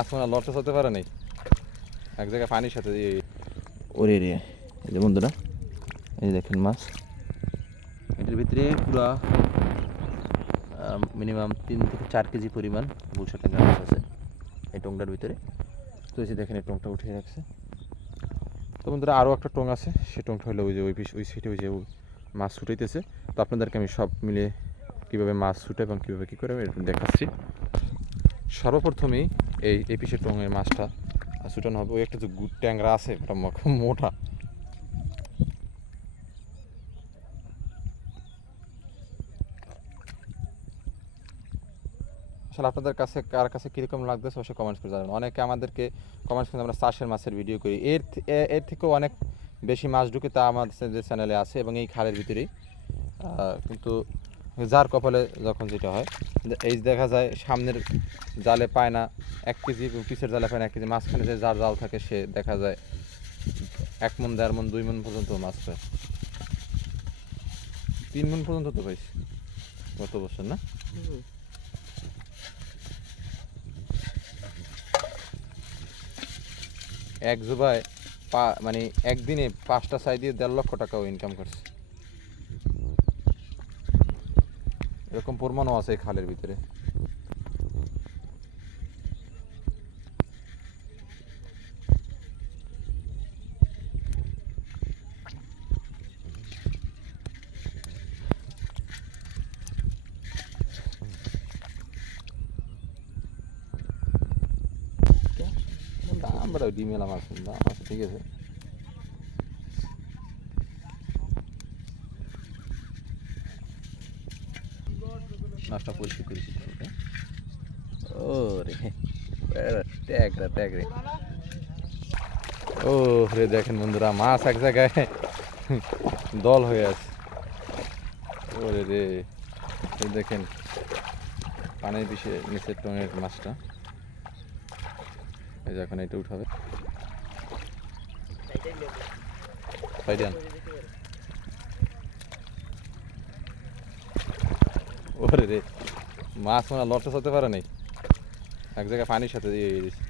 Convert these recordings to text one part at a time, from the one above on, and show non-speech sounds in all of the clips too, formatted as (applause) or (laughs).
আসমানা লড়তে চলতে পারে নাই। এক জায়গায় পানির সাথে এই- ওরে রে এই যে বন্ধুরা এই যে দেখেন মাছ। এটার ভিতরে পুরো মিনিমাম তিন থেকে চার কেজি পরিমাণ বুলশা ট্যাংরা মাছ আছে এই টংটার ভিতরে। তো যে দেখেন এই টংটা উঠিয়ে রাখছে। তো বন্ধুরা আরও একটা টং আছে সে টংটা হলো ওই যে ওই পিস ওই সাইডে ওই যে মাছ ছুটাইতেছে। তো আপনাদেরকে আমি সব মিলে কীভাবে মাছ ছুটে এবং কীভাবে কী করে আমি একটু দেখাচ্ছি। সর্বপ্রথমেই এই এই পিসের টঙের মাছটা ছুটানো হবে। ওই একটা যে ট্যাংরা আছে, ওটা মোটা। আসলে আপনাদের কাছে কার কাছে কীরকম লাগতেছে অবশ্যই কমেন্টস করে জানাবেন। অনেকে আমাদেরকে কমেন্টস করে আমরা চাষের মাছের ভিডিও করি। এর এর থেকেও অনেক বেশি মাছ ঢুকে তা আমাদের চ্যানেলে আছে এবং এই খালের ভিতরেই। কিন্তু যার কপালে যখন যেটা হয় এই দেখা যায় সামনের জালে পায় না এক কেজি পিছের জালে পায় না এক কেজি মাঝখানে যে যার জাল থাকে সে দেখা যায় এক মন দেড় মন দুই মন পর্যন্ত মাছ পায়। তিন মন পর্যন্ত তো পাইছি গত বছর না? এক জোবায় পা মানে একদিনে পাঁচটা সাই দিয়ে দেড় লক্ষ টাকাও ইনকাম করছে। এরকম প্রমাণও আছে এই খালের ভিতরে। আমরা ডিমেলা মাছ না ঠিক আছে। মাছটা পরিষ্কার করেছি ও রে ট্যাগ রে ট্যাগ রে ও রে। দেখেন বন্ধুরা, মাছ এক জায়গায় দল হয়ে আছে। ওরে রে দেখেন, পানির বিষে নিচের টঙের মাছটা। এই যে এখন এটা উঠাবে। ওরে রে মাছ মানে লড়তে চলতে পারে নাই। এক জায়গায় পানির সাথে দিয়ে দিয়েছে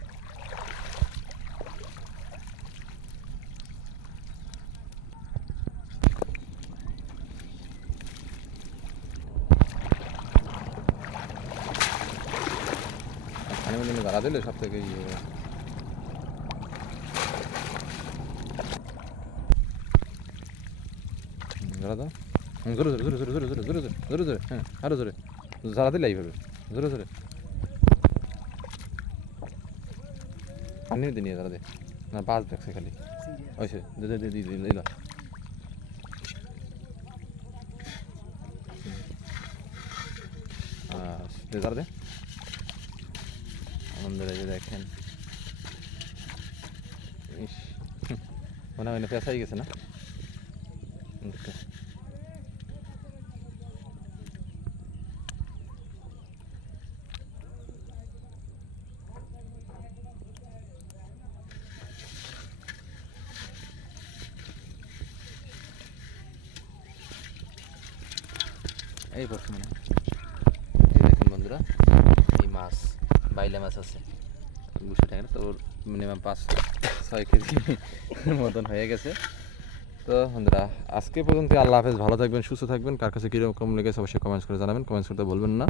ধরা দিলে সব থেকে ইয়ে হুম, জোরে জোরে জোরে জোরে জোরে জোরে জোরে জোরে জোরে হ্যাঁ আরও জোরে। ধরা দিলে এইভাবে জোরে জোরে। পানি দিয়ে নিয়ে ধরা দে না বাস দেখছে খালি। ওইসে দে দে দে দে দিল দে যে দেখেন। ইস, মনে হয় না পেঁচাই গেছে না? এই বর্তমানে মনে এই দেখেন বন্ধুরা, এই মাছ, বাইলা মাছ আছে। দুশো টাকা তো মিনিমাম পাঁচ, ছয় কেজি (laughs) মতন হয়ে গেছে। তো বন্ধুরা, আজকে পর্যন্ত আল্লাহ হাফেজ, ভালো থাকবেন, সুস্থ থাকবেন। কার কাছে কীরকম লেগেছে অবশ্যই কমেন্টস করে জানাবেন। কমেন্টস করতে বলবেন না।